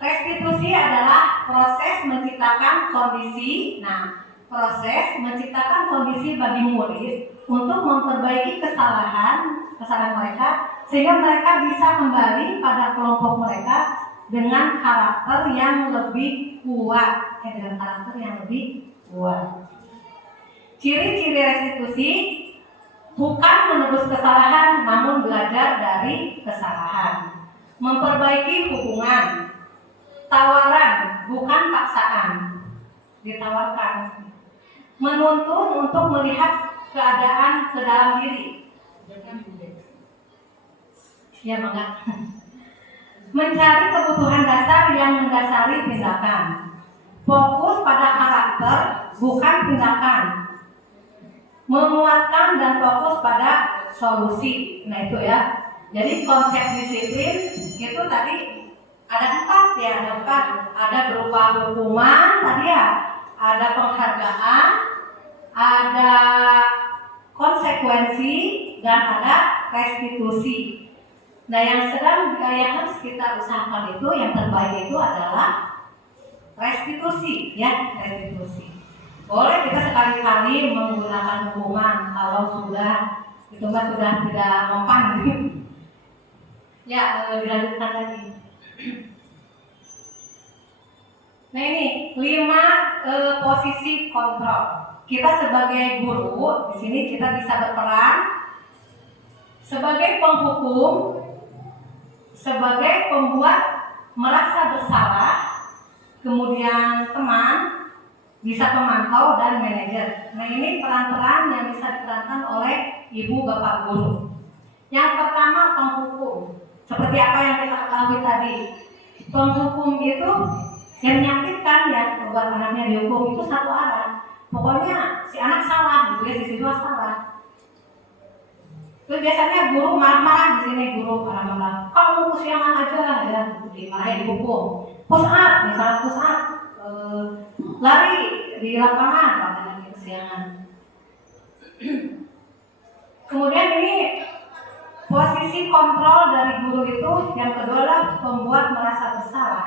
Restitusi adalah proses menciptakan kondisi. Nah, proses menciptakan kondisi bagi murid untuk memperbaiki kesalahan mereka sehingga mereka bisa kembali pada kelompok mereka dengan karakter yang lebih kuat. Ciri-ciri restitusi bukan menebus kesalahan, namun belajar dari kesalahan. Memperbaiki hubungan, tawaran bukan paksaan, ditawarkan. Menuntun untuk melihat keadaan ke dalam diri. Ya, mangga. Mencari kebutuhan dasar yang mendasari tindakan. Fokus pada karakter, bukan tindakan. Menguatkan dan fokus pada solusi. Nah itu ya. Jadi konsep disiplin itu tadi ada 4 ya, ada 4. Ada berupa hukuman tadi ya, ada penghargaan, ada konsekuensi, dan ada restitusi. Nah yang harus kita usahakan itu yang terbaik itu adalah restitusi ya, restitusi. Boleh kita sekali-kali menggunakan hukuman kalau sudah itu sudah tidak mempan. Ya, dilanjutkan lagi. Nah ini 5 posisi kontrol. Kita sebagai guru di sini kita bisa berperan sebagai penghukum, sebagai pembuat merasa bersalah, kemudian teman, bisa pemantau dan manajer. Nah ini peran-peran yang bisa diperankan oleh ibu bapak guru. Yang pertama penghukum. Seperti apa yang kita ketahui tadi, penghukum itu yang menyakitkan ya, buat anaknya dihukum itu satu arah. Pokoknya si anak salah, gitu ya, si siswa salah. Terus biasanya guru marah-marah di sini, guru marah-marah. Kamu kesiangan aja ya, dimarahin dihukum. Push up, misalnya push up, lari di lapangan, katanya kesiangan. Kemudian ini posisi kontrol dari guru itu yang kedua adalah membuat merasa bersalah.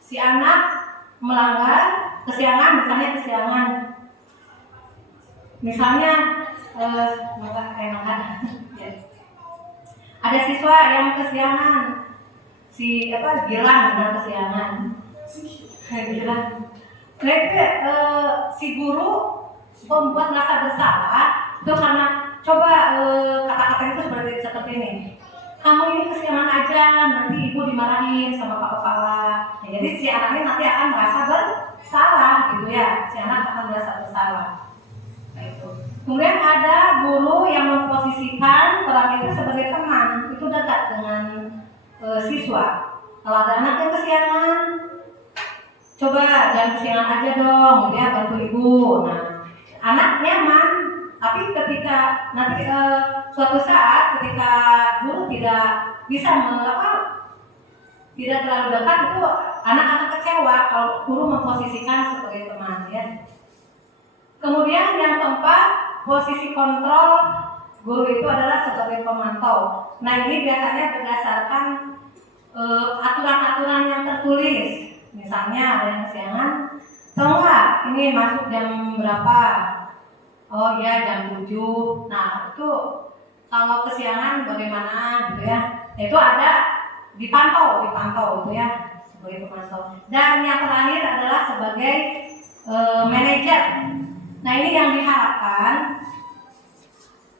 Si anak melanggar kesiangan, misalnya ada siswa yang kesiangan, Gilang dengan kesiangan. Si guru membuat merasa bersalah itu karena coba kata-kata itu seperti ini. Kamu ini kesiangan aja, nanti ibu dimarahin sama pak kepala. Ya, jadi si anaknya nanti akan merasa bersalah gitu ya. Si anak akan merasa bersalah. Nah, itu. Kemudian ada guru yang memposisikan peran itu sebagai teman, itu dekat dengan siswa. Kalau ada anak yang kesiangan, coba jangan kesiangan aja dong, ya bantu ibu. Nah, anak nyaman, tapi ketika nanti suatu saat ketika guru tidak bisa tidak terlalu dekat, itu anak akan kecewa kalau guru memposisikan sebagai teman ya. Kemudian yang keempat, posisi kontrol guru itu adalah sebagai pemantau. Nah ini biasanya berdasarkan aturan-aturan yang tertulis. Misalnya ada yang kesiangan, tahu nggak ini masuk jam berapa? Oh ya jam 7. Nah itu kalau kesiangan bagaimana gitu ya? Itu ada dipantau gitu ya, sebagai pemantau. Dan yang terakhir adalah sebagai manajer. Nah ini yang diharapkan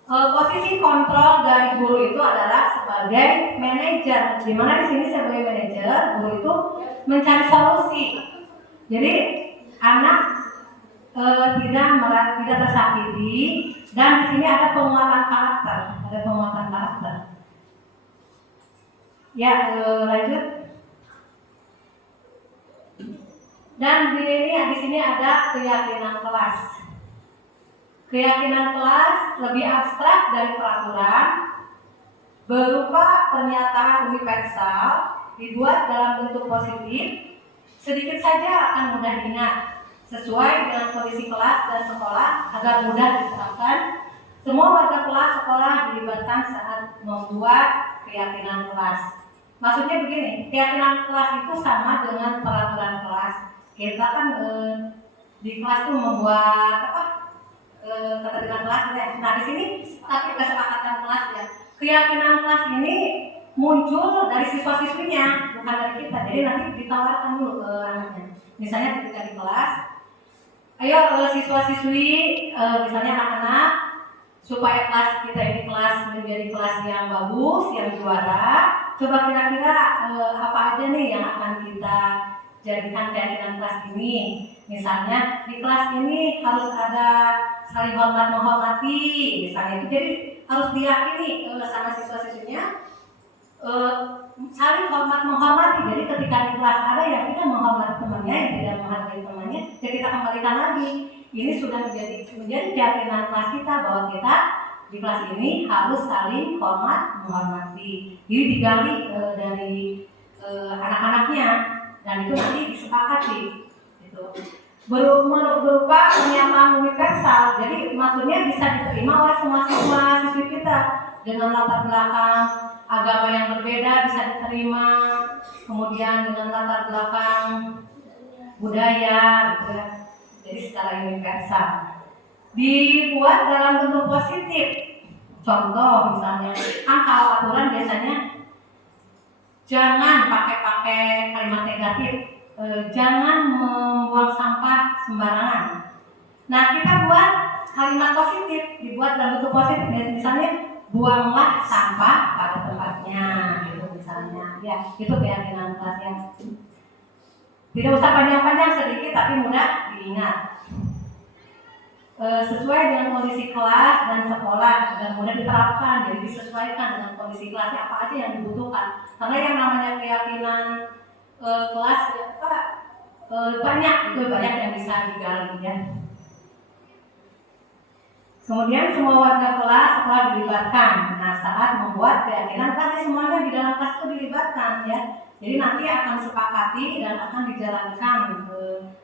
posisi kontrol dari guru itu adalah sebagai manajer. Di mana di sini sebagai manajer, guru itu mencari solusi. Jadi anak tidak tersakiti, dan di sini ada penguatan karakter, Ya, lanjut. Dan di sini ada keyakinan kelas. Keyakinan kelas lebih abstrak dari peraturan, berupa pernyataan universal, dibuat dalam bentuk positif, sedikit saja akan mudah diingat, sesuai dengan kondisi kelas dan sekolah agar mudah diterapkan. Semua warga kelas sekolah dilibatkan saat membuat keyakinan kelas. Maksudnya begini, keyakinan kelas itu sama dengan peraturan kelas. Kita kan di kelas tuh membuat ketertiban kelas ya. Nah di sini tapi kesepakatan kelas ya. Keyakinan kelas ini muncul dari siswa-siswinya, bukan dari kita. Jadi nanti ditawarkan dulu ke anaknya. Misalnya ketika di kelas, ayo siswa-siswi, misalnya anak-anak, supaya kelas kita ini kelas menjadi kelas yang bagus, yang juara. Coba kira-kira apa aja nih yang akan kita jadikan keyakinan kelas ini. Misalnya di kelas ini harus ada saling hormat menghormati, misalnya itu. Jadi harus diyakini sama siswa-siswinya saling hormat menghormati. Jadi ketika di kelas ada yang tidak menghormati temannya, yang tidak menghargai temannya, ya kita kembalikan lagi. Ini sudah menjadi keyakinan kelas kita bahwa kita di kelas ini harus saling hormat menghormati. Jadi digali dari anak-anaknya, dan itu nanti disepakati. Gitu. Berupa pernyataan universal. Jadi maksudnya bisa diterima oleh semua siswa-siswi kita dengan latar belakang agama yang berbeda bisa diterima, kemudian dengan latar belakang budaya, gitu ya. Jadi secara universal. Dibuat dalam bentuk positif. Contoh misalnya, kan kalau aturan biasanya jangan pakai kalimat negatif, jangan membuang sampah sembarangan. Nah kita buat kalimat positif, dibuat dalam bentuk positif. Misalnya buanglah sampah pada tempatnya, gitu misalnya. Ya, itu keyakinan kelas ya. Tidak usah panjang-panjang, sedikit tapi mudah diingat. Sesuai dengan kondisi kelas dan sekolah dan mudah diterapkan. Jadi disesuaikan dengan kondisi kelasnya apa aja yang dibutuhkan. Karena yang namanya keyakinan kelas banyak yang bisa digali ya. Kemudian semua warga kelas setelah dilibatkan. Nah saat membuat keyakinan tadi semuanya di dalam kelas itu dilibatkan ya. Jadi nanti akan sepakati dan akan dijalankan ke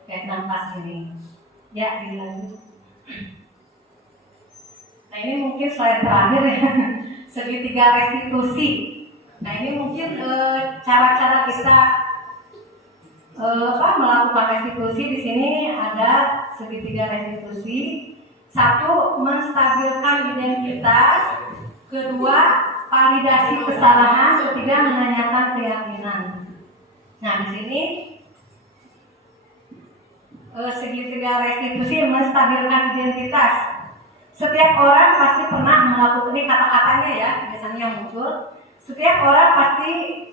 keyakinan kelas ini. Ya dilanjut. Nah ini mungkin slide terakhir ya. Segitiga restitusi. Nah ini mungkin cara-cara kita melakukan restitusi. Di sini ada segitiga restitusi. Satu, menstabilkan identitas. Kedua, validasi kesalahan. Ketiga, menanyakan keyakinan. Nah, di sini segitiga restitusi menstabilkan identitas. Setiap orang pasti pernah melakukan, ini kata-katanya ya, biasanya yang muncul. Setiap orang pasti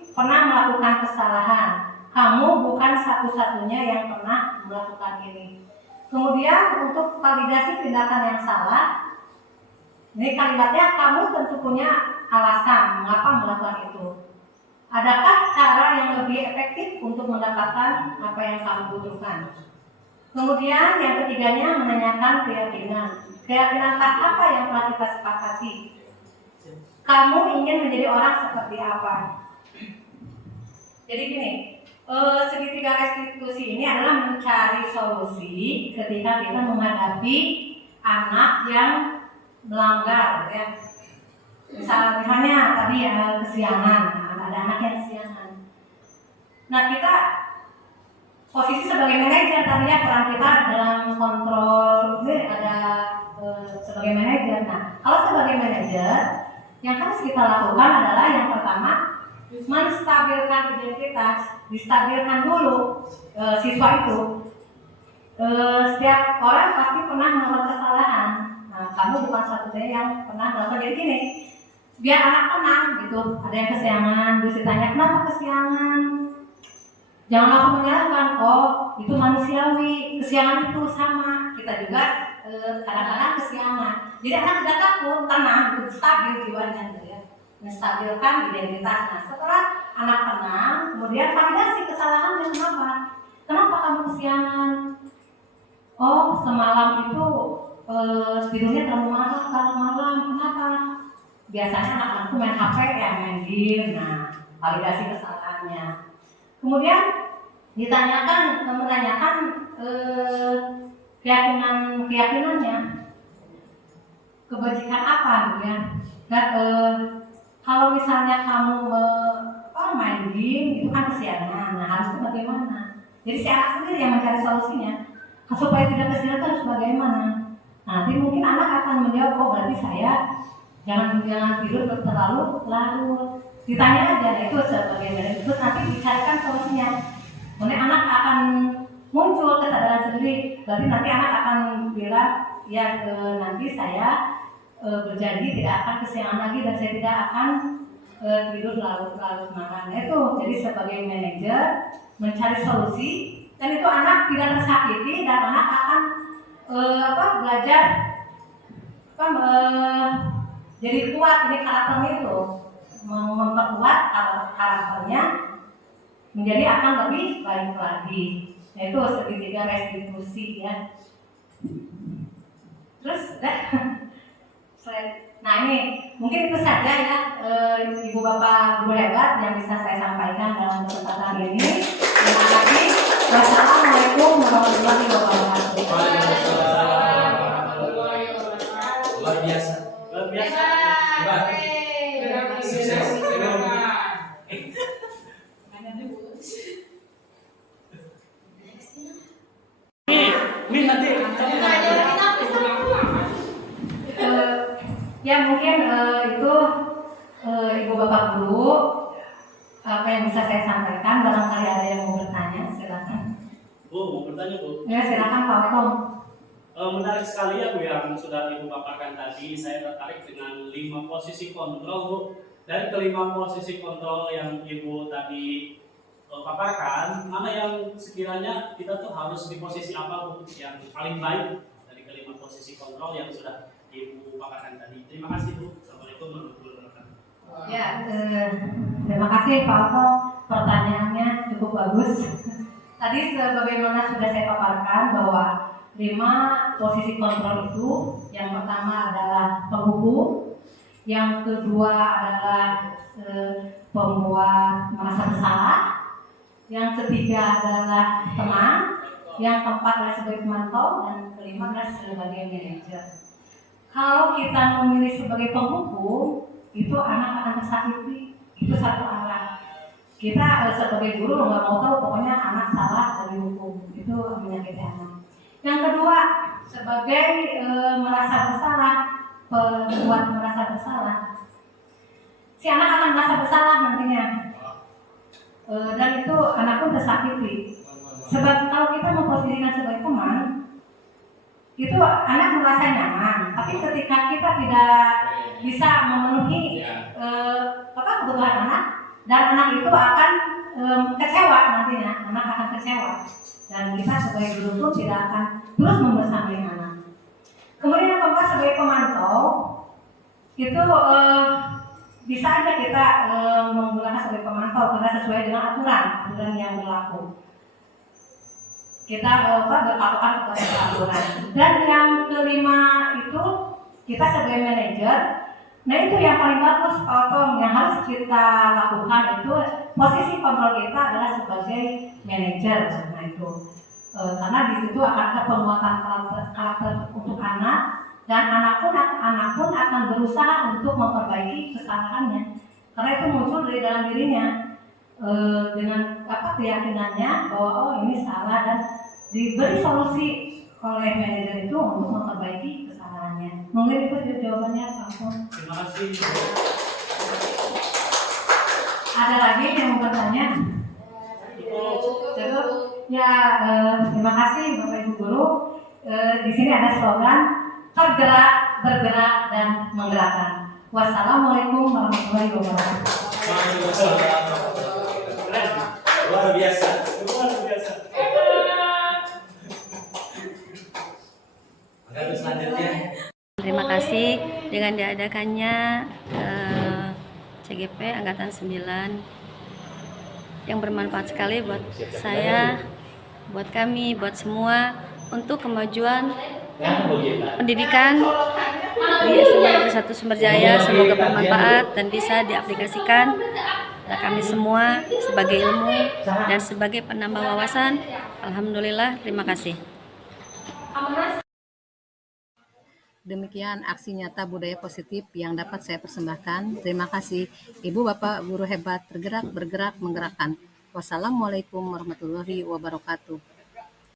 pernah melakukan kesalahan. Kamu bukan satu-satunya yang pernah melakukan ini. Kemudian untuk validasi tindakan yang salah, ini kalimatnya kamu tentu punya alasan mengapa melakukan itu. Adakah cara yang lebih efektif untuk mendapatkan apa yang kamu butuhkan? Kemudian yang ketiganya menanyakan keyakinan. Keyakinan apa yang telah kita sepakati? Kamu ingin menjadi orang seperti apa? Jadi gini. Segitiga restitusi ini adalah mencari solusi ketika kita menghadapi anak yang melanggar ya. Misalnya tadi ya kesiangan, ada anak yang kesiangan. Nah kita posisi sebagai manajer tadi ya, peran kita dalam kontrol ini ada sebagai manajer. Nah kalau sebagai manajer yang harus kita lakukan adalah yang pertama menstabilkan identitas, distabilkan dulu siswa itu. Setiap orang pasti pernah melakukan kesalahan. Nah, kamu bukan satu-satunya yang pernah melakukan. Jadi gini, biar anak tenang gitu. Ada yang kesiangan, terus ditanya kenapa kesiangan. Jangan langsung menyalahkan. Oh, itu manusiawi. Kesiangan itu sama. Kita juga kadang-kadang kesiangan. Jadi anak tidak takut, tenang, gitu, stabil jiwanya. Gitu ya. Menstabilkan identitas. Nah, setelah anak tenang, kemudian validasi kesalahannya kenapa? Kenapa kamu kesiangan? Oh, semalam itu tidurnya terlalu malam. Kenapa? Biasanya anak-anak itu main HP ya, main game. Nah, validasi kesalahannya. Kemudian menanyakan keyakinannya, kebajikan apa, gitu ya? Dan kalau misalnya kamu main game itu kan kesiangan, nah harusnya bagaimana? Jadi si anak sendiri yang mencari solusinya. supaya tidak kesilat harus bagaimana? Nanti mungkin anak akan menjawab, oh berarti saya jangan tidur terlalu larut. Ditanya aja itu sebagai manajer, terus nanti dicarikan solusinya. Kemudian anak akan muncul kesadaran sendiri, berarti nanti anak akan bilang, ya nanti saya berjanji tidak akan kesiangan lagi dan saya tidak akan tidur larut-larut malam. Itu jadi sebagai manajer mencari solusi, dan itu anak tidak tersakiti dan anak akan belajar jadi kuat. Ini karakternya itu memperkuat karakternya menjadi akan lebih baik lagi. Yaitu segitiga restitusi ya. Terus nah ini mungkin itu saja ya ibu bapak guru hebat yang bisa saya sampaikan dalam kesempatan ini. Terima kasih. Wassalamualaikum warahmatullahi wabarakatuh. Luar biasa. Luar biasa. Hebat. Sukses. Min nanti ya mungkin itu ibu bapak guru apa yang bisa saya sampaikan. Barangkali ada yang mau bertanya, silakan. Bu, mau bertanya Bu? Ya silakan Pak Tom. Menarik sekali ya Bu yang sudah Ibu paparkan tadi. Saya tertarik dengan 5 posisi kontrol Bu. Dari kelima posisi kontrol yang Ibu tadi paparkan, mana yang sekiranya kita tuh harus di posisi apa Bu yang paling baik dari kelima posisi kontrol yang sudah Ibu paparkan tadi? Terima kasih Bu. Assalamualaikum warahmatullahi wabarakatuh. Ya, terima kasih Pak Tom. Pertanyaannya cukup bagus. Tadi sebagaimana sudah saya paparkan bahwa 5 posisi kontrol itu, yang pertama adalah penghubung, yang kedua adalah pembuat merasa bersalah, yang ketiga adalah teman, yang keempat adalah sebagai pemantau, dan kelima adalah sebagai manajer. Kalau kita memilih sebagai penghubung, itu anak akan tersakiti, itu satu arah. Kita sebagai guru nggak mau tahu, pokoknya anak salah dari hukum, itu menyakiti anak. Yang kedua, sebagai merasa bersalah, pembuat merasa bersalah, si anak akan merasa bersalah nantinya, dan itu anak pun tersakiti. Sebab kalau kita memposisikan sebagai teman, itu anak merasa nyaman, tapi ketika kita tidak bisa memenuhi kebutuhan anak, dan anak itu akan kecewa nantinya, anak akan kecewa, dan kita sebagai guru pun tidak akan terus membersamai anak. Kemudian yang keempat sebagai pemantau, itu bisa aja kita menggunakan sebagai pemantau karena sesuai dengan aturan yang berlaku. Kita berpatokan kepada aturan. Dan yang kelima itu kita sebagai manajer. Nah itu yang paling bagus Pak Tom, yang harus kita lakukan itu posisi kontrol kita adalah sebagai manajer. Nah itu karena di situ akan ada penguatan karakter untuk anak, dan anak pun akan berusaha untuk memperbaiki kesalahannya, karena itu muncul dari dalam dirinya dengan keyakinannya bahwa oh ini salah, dan diberi solusi oleh manajer itu untuk memperbaiki kesalahannya. Mungkin itu jawabannya Pak Tom. Terima kasih. Ada lagi yang mau bertanya? Cukup. Ya, terima kasih Bapak Ibu Guru. Di sini ada slogan tergerak, bergerak, dan menggerakkan. Wassalamualaikum warahmatullahi wabarakatuh. Luar biasa. Luar biasa. Oke, selanjutnya. Terima kasih dengan diadakannya CGP Angkatan 9 yang bermanfaat sekali buat saya, buat kami, buat semua untuk kemajuan pendidikan di SMA Negeri 1 Sumberjaya. Semoga bermanfaat dan bisa diaplikasikan oleh kami semua sebagai ilmu dan sebagai penambah wawasan. Alhamdulillah, terima kasih. Demikian aksi nyata budaya positif yang dapat saya persembahkan. Terima kasih Ibu Bapak Guru Hebat. Tergerak, bergerak, menggerakkan. Wassalamualaikum warahmatullahi wabarakatuh.